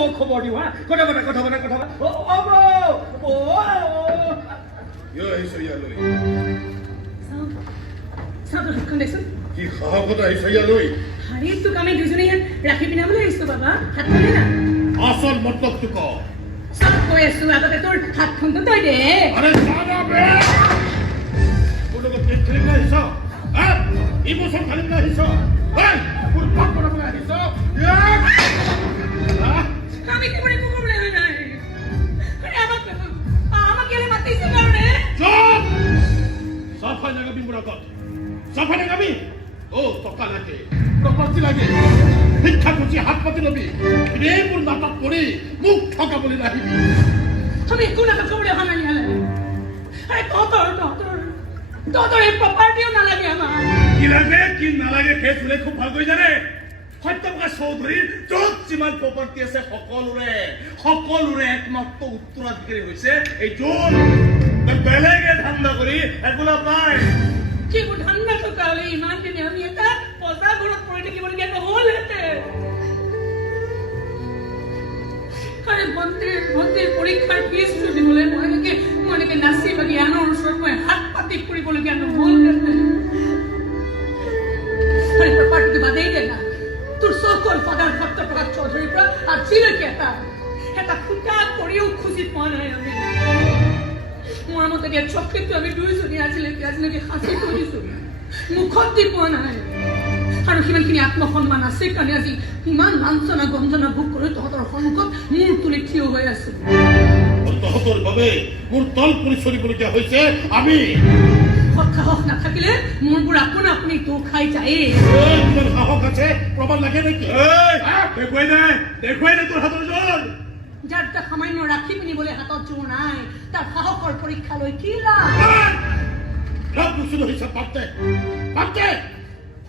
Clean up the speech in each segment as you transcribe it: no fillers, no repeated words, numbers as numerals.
মই খবৰ দিওঁ হা কথা আহিছ ইয়ালৈ চাওঁতো হাতখন দেচোন কি সাহসত আহিছ ইয়ালৈ হাৰিত তোক আমি দুজনী ইয়াত ৰাখি পিন্ধাবলৈ আহিছো বাবা হাতখন দে না আসল মতলবটো ক চব কৈ আছো আগতে তোৰ হাতখনটো তই দে আৰে জানা বে তোৰ লগত খেলিব আহিছ হা ইমোশন খেলিব আহিছ হা তোৰ পাপ কৰিবলৈ আহিছ আমি কি করে কুকুরলে হই নাই আরে আমাকে এলে মাতিছ কারণে চুপ সাফা লাগাবি মোরা কত সাফা লাগাবি ও টকা লাগে প্রপার্টি লাগে ভিক্ষা করছি হাত পাতি লবি এই মোর নাটক করে মুখ ঠকাবলৈ নাহিবি আমি কোনা কবলে হানা নিয়ালে আরে তোর এই প্রপার্টিও না লাগে আমার কি নালাগে খেত ফুলে খুব ভাল করে জানে সত্যপ্ৰকাশ চৌধুৰীৰ য'ত যিমান প্ৰপাৰ্টি আছে সকলোৰে একমাত্ৰ উত্তৰাধিকাৰী হৈছে এই জোন বেলেগে ধান্দা কৰি একোলা পায় কি ধান্দা থকা হলে ইমান দিনে আমি এটা পইচা ঘৰত পৰি থাকিবলগীয়া নহ'লহেঁতে আৰে ভণ্টিৰ পৰীক্ষাৰ ফিজটো দিবলৈ মই এনেকে নাচি বাগি আনৰ ওচৰত মই হাত পাতি ফুৰিবলগীয়া নহ'লহেঁতে আৰে প্ৰপাৰ্টিটো বাদেই দে না তোৰ সকল ফাদাৰ সত্যপ্ৰকাশ চৌধুৰীৰ পৰা আজিলৈকে এটা ফুটা কৰিও খুজি পোৱা নাই আমি মোৰ মতে দিয়া চকলেটটো আমি দুয়োজনী আজিলৈকে সাঁচি থৈ দিছোঁ মুখত দি পোৱা নাই আৰু সিমানখিনি আত্মসন্মান আছে কাৰণে আজি ইমান লাঞ্ছনা গঞ্জনা ভোগ কৰি তহঁতৰ সন্মুখত মূৰ তুলি থিয় হৈ আছো তহঁতৰ বাবে মোৰ তল পৰি চলিবলগীয়া হৈছে আমি সাহস নাথাকিলে মোৰবোৰ আপুনি তোক খাই যায় সাহস আছে প্ৰমাণ লাগে নেকি দেখুৱাই দে তোৰ হাতৰ জোৰ যাৰ তাক সামান্য ৰাখি পিন্ধিবলৈ হাতত জোৰ নাই তাৰ সাহসৰ পৰীক্ষা লৈ কি লাভ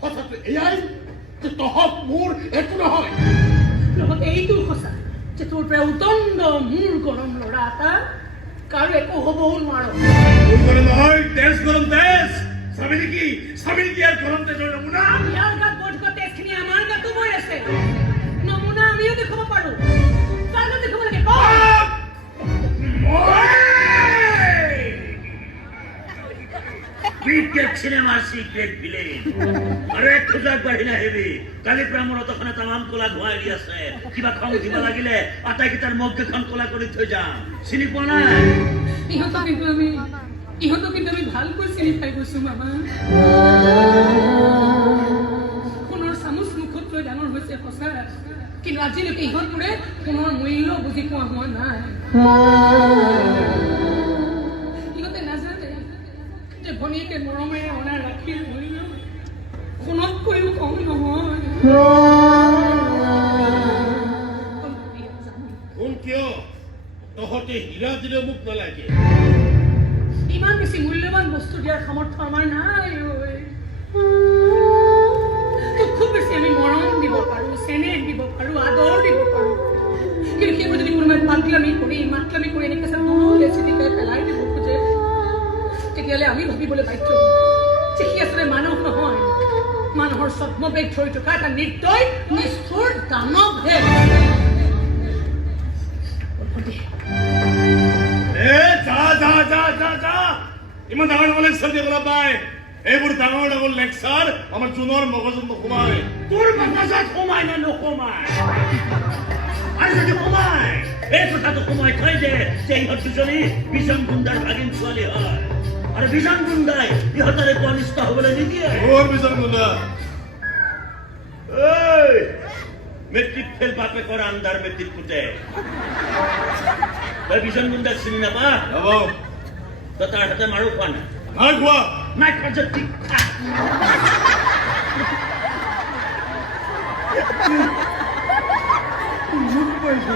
সঁচাটো এয়াই যে তহঁত মোৰ একো নহয় লগতে এইটো সঁচা যে তোৰ পৰা উদণ্ড মূৰ গৰম ল'ৰা এটা কাৰো একো হ'বও নোৱাৰ নহয় তেজ গৰম তেজ চাবি নেকি ইয়াৰ গৰম তেজৰ নমুনা ইয়াৰ গাত বধগত তেজখিনি আমাৰ গাতো বৈ আছে নমুনা আমিও দেখাব পাৰো তাৰ গাত দেখাব লাগে ক্ৰিকেট সিনেমাৰ সিক্ৰেট ভিলেন আৰে খোঁজাক বাঢ়ি নাহিবি কালি পৰা মূৰত এখনে তামাম কলা ধোৱাই দি আছে কিবা খং দিব লাগিলে আটাইকেইটাৰ মুখকেইখন কলা কৰি থৈ যাম চিনি পোৱা নাই ইহঁতক কিন্তু আমি ভালকৈ চিনি পাই গৈছো মামা সোণৰ চামুচ মুখত লৈ ডাঙৰ হৈছে সঁচা কিন্তু আজিলৈকে ইহঁতবোৰে সোণৰ মূল্য বুজি পোৱা হোৱা নাই ইহঁতে নাজানে যে ভনীয়েকে মৰমেৰে অনা ৰাখীৰ মূল্য সোণতকৈও কম নহয় শুন কিয় তহঁতে হীৰা দিলে মোক নালাগে ইমান বেছি মূল্যৱান বস্তু দিয়াৰ সামৰ্থ্য আমাৰ নাই তোক খুব বেছি আমি মৰম দিব পাৰোঁ চেনেহ দিব পাৰোঁ আদৰ দিব পাৰোঁ কিন্তু সেইবোৰ যদি কোনোবাই মাতলামি কৰি এনেকৈ দূৰলৈ চিটিকাই পেলাই দিব খোজে তেতিয়াহ'লে আমি ভাবিবলৈ বাধ্য যে সি আচলতে মানুহ নহয় মানুহৰ ছদ্মবেগ ধৰি থকা এটা নিৰ্দয় নিষ্ঠুৰ দানৱহে ইমান ডাঙৰ ডাঙৰ লেকচাৰ দিয়ে গলা পাই এইবোৰ ডাঙৰ ডাঙৰ লেকচাৰ আমাৰ জোনৰ মগজত নোসোমায় তোৰ মগজত সোমাই নে নোসোমায় আৰু যদি সোমায় এই কথাটো সোমাই থৈ দে যে ইহঁত দুজনী বিজন গুণ্ডাৰ ভাগিন ছোৱালী হয় আৰু বিজন গুণ্ডাই ইহঁতৰে কনিষ্ঠ হ'বলৈ নিদিয়ে বিজন গুণ্ডা মেট্ৰিক ফেল বাপে কৰা আন্ধাৰ মেট্ৰিক ফুটে তই বিজন গুণ্ডাক চিনি নাপা তই তাৰ হাতে মাৰো খোৱা নাই খোৱা যে ঠিক পাইছো